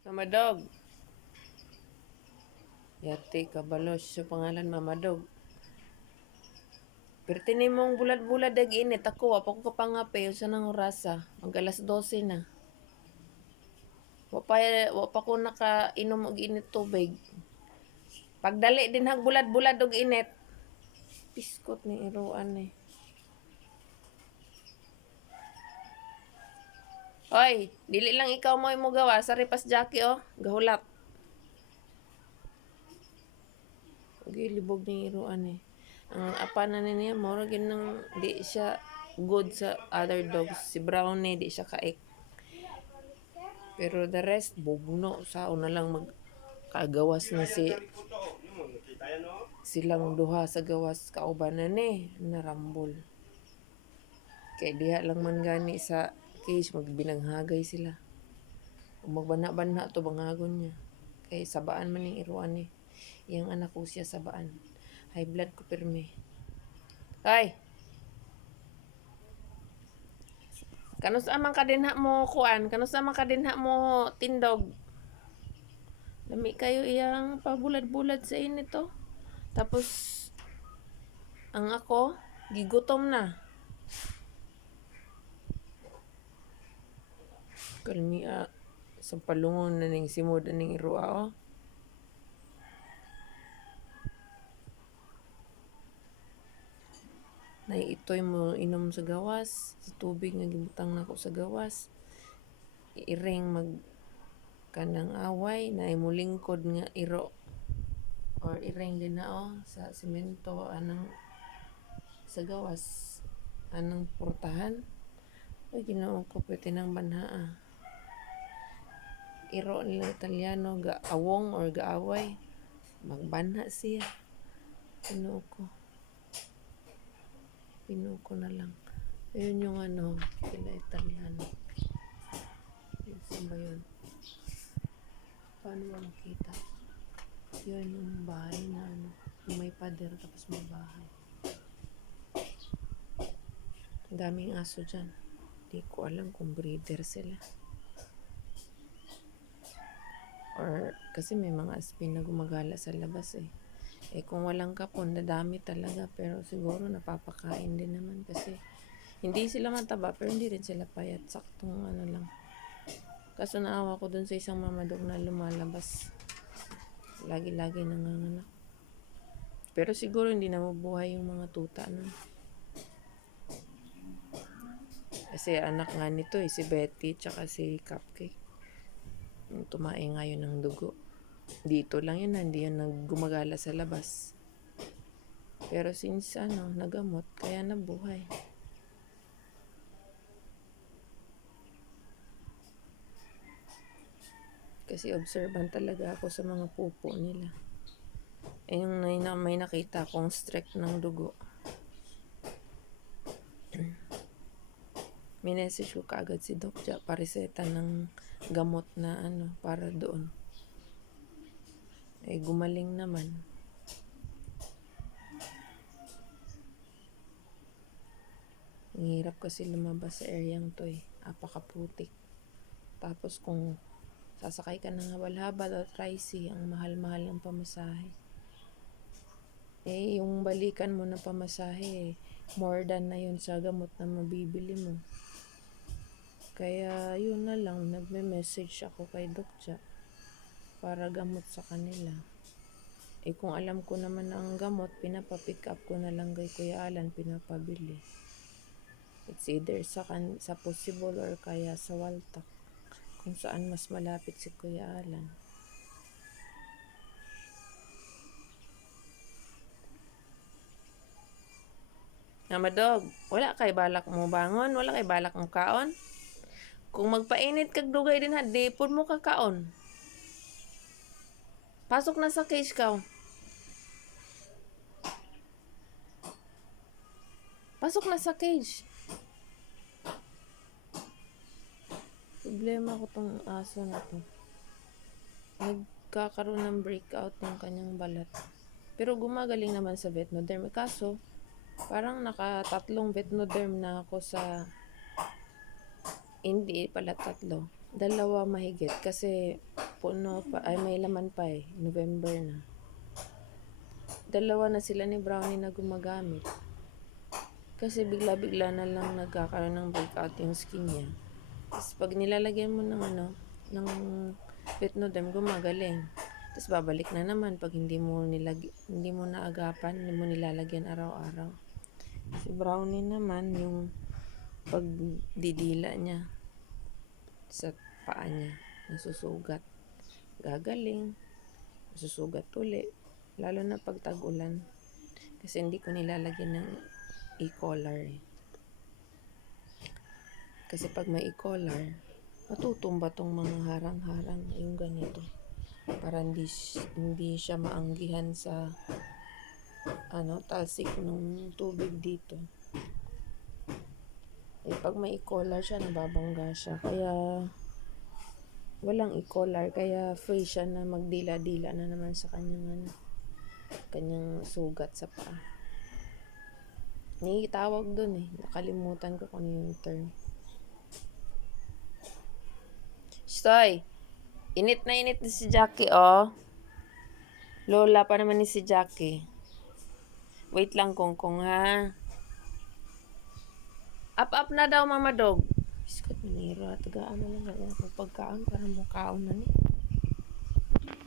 Mama Dog. Yati kabalos sa pangalan Mama Dog. Pertini mong bulad-bulad dag init ako wa pa ko kapangape sa nang orasa. Mag alas 12 na. Wa pa ko nakainom og init tubig. Pagdali din hag bulad-bulad og init. Piskot ni iruan eh. Hoy, dili lang ikaw mo imo gawa sa repas Jackie oh, gahulat. Okay, libog ni iruan eh. Ang apa na niya, mura ginang di siya good sa other dogs. Si Brownie, di siya kaik. Pero the rest, bugno. Sao na lang magkagawas na silang duha sa gawas kaubanan eh. Narambol. Kaya diha lang man gani sa cage, magbinanghagay sila. Kung magbana-bana to bangagon niya. Kaya sabaan man yung iruan eh. Yang anak ko siya sabaan. High blood ko pirme. Ay! Kanus amang kadinha mo kuan, kanus amang kadinha mo tindog. Lami kayo iyang pabulad-bulad sa init to. Tapos ang ako gigutom na. Kalmia sa palungon na ning simod ning irua oh. Nay itoy mo inom sa gawas, sa tubig nga gibutang nako sa gawas. Iring mag kanang away na imulingkod nga iro or iring din na oh, sa simento anang sa gawas anang portahan. Ay Ginoo ko pwede nang banhaa. Iro nila Italiano gaawong or gaaway magbanha siya. Ginoo ko na lang. Ayun yung ano, sila Italiano. Saan ba yun? Paano ba makita? Yun yung bahay na ano, may pader tapos may bahay. Ang daming aso dyan. Di ko alam kung breeder sila. Or kasi may mga aspin na gumagala sa labas eh. Eh kung walang kapon, dadami talaga. Pero siguro napapakain din naman kasi hindi sila mataba pero hindi rin sila payat. Saktong ano lang. Kaso naawa ko dun sa isang mamadog na lumalabas. Lagi-lagi nanganganak. Pero siguro hindi na mabuhay yung mga tuta nun. Kasi anak nga nito eh, si Betty tsaka si Cupcake. Tumae ngayon ng dugo. Dito lang yun, hindi yun gumagala sa labas. Pero since nagamot, kaya nabuhay. Kasi observant talaga ako sa mga pupo nila. Eh yung may nakita akong streak ng dugo. Minessage ko kaagad si Doc Ja, pareseta ng gamot na para doon. Eh gumaling naman. Ang hirap kasi lumabas sa areang to eh. Apakaputik. Tapos kung sasakay ka ng habal-habal o tricy, ang mahal-mahal ng pamasahe. Eh yung balikan mo na pamasahe, more than na yun sa gamot na mabibili mo. Kaya yun na lang, nagme-message ako kay Doc Ja para gamot sa kanila. Eh kung alam ko naman ang gamot, pinapapick up ko na lang kay Kuya Alan, pinapabili. It's either sa Possible or kaya sa Waltak, kung saan mas malapit si Kuya Alan. Dog, wala kay balak mo bangon, wala kay balak mo kaon. Kung magpainit kag dugay din ha, di pud mo kakaon. Pasok na sa cage ka. Pasok na sa cage. Problema ko tong aso na to. Nagkakaroon ng breakout ng kanyang balat. Pero gumagaling naman sa vetnoderm. Kaso, parang naka-3 vetnoderm na ako sa... Hindi pala 3. 2 mahigit. Kasi puno pa, ay may laman pa eh, November na. Dalawa na sila ni Brownie na gumagamit. Kasi bigla-bigla na lang nagkakaroon ng breakout yung skin niya. Tapos pag nilalagyan mo ng ng Petnodem, gumagaling. Tapos babalik na naman pag hindi mo naagapan, hindi mo nilalagyan araw-araw. Si Brownie naman, yung pagdidila niya sa paa niya, nasusugat. Gagaling, nasusugat uli. Lalo na pag tag-ulan. Kasi hindi ko nilalagyan ng e-collar eh. Kasi pag may e-collar, matutumba tong mga harang-harang, yung ganito. Para hindi siya maanggihan sa talsik ng tubig dito. Eh, pag may e-collar siya, nababangga siya. Kaya, walang e-collar. Kaya, free siya na magdila-dila na naman sa kanyang sugat sa paa. Tawag dun eh. Nakalimutan ko kung yung term. Stoy! Init na si Jackie, oh. Lola pa naman ni si Jackie. Wait lang, Kongkong, ha? Up na daw, Mama Dog. Biskot, manira. Tagaan na lang. Pagkaon para mukaon na ni.